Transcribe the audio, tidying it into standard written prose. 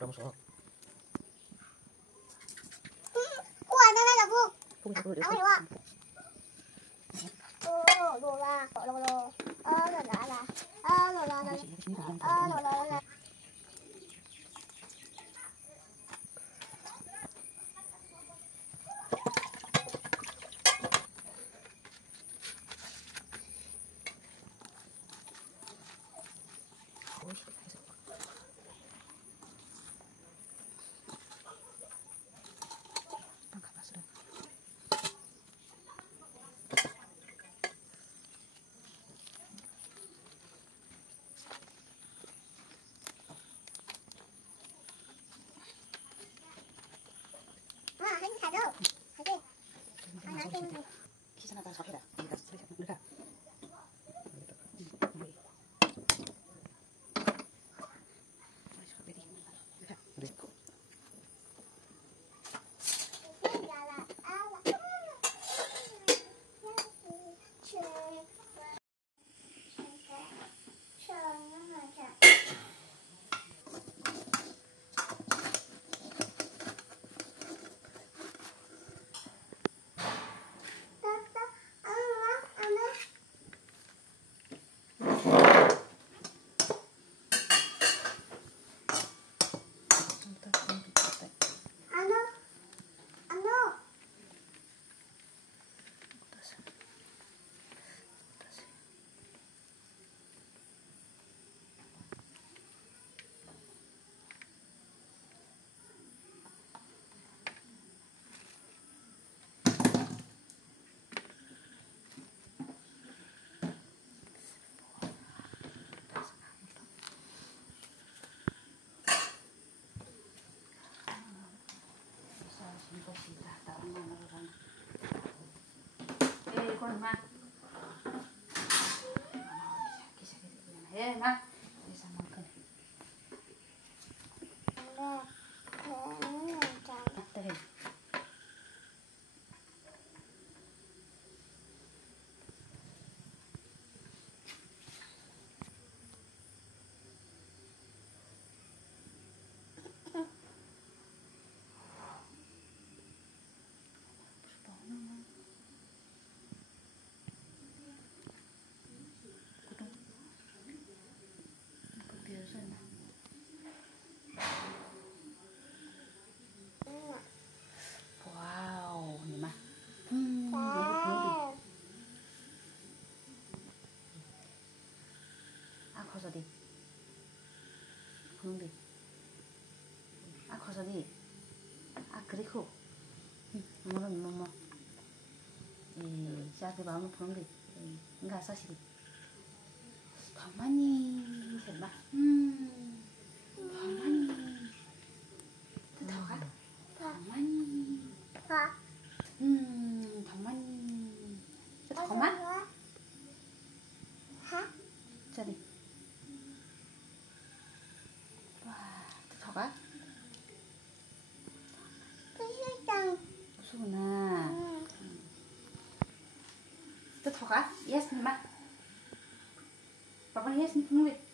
trong số Ủa, đây là vuông. không được được Áo hiểu ạ. Đồ là đồ đồ đồ. Đồ là đồ là đồ là Kisah nata sakit dah. Kita serius mereka. Con ma. Ma. Wow, ni ma. 커서 đi. Không đi. 커서 đi. 그리고 뭐. 자기 마음을 보는 게 뭔가 사실이 가만히 정말 가만히 들어가 가만히 가만히 가만 저리 와 들어가 수구나 들어가 yes mà bà con yes không đi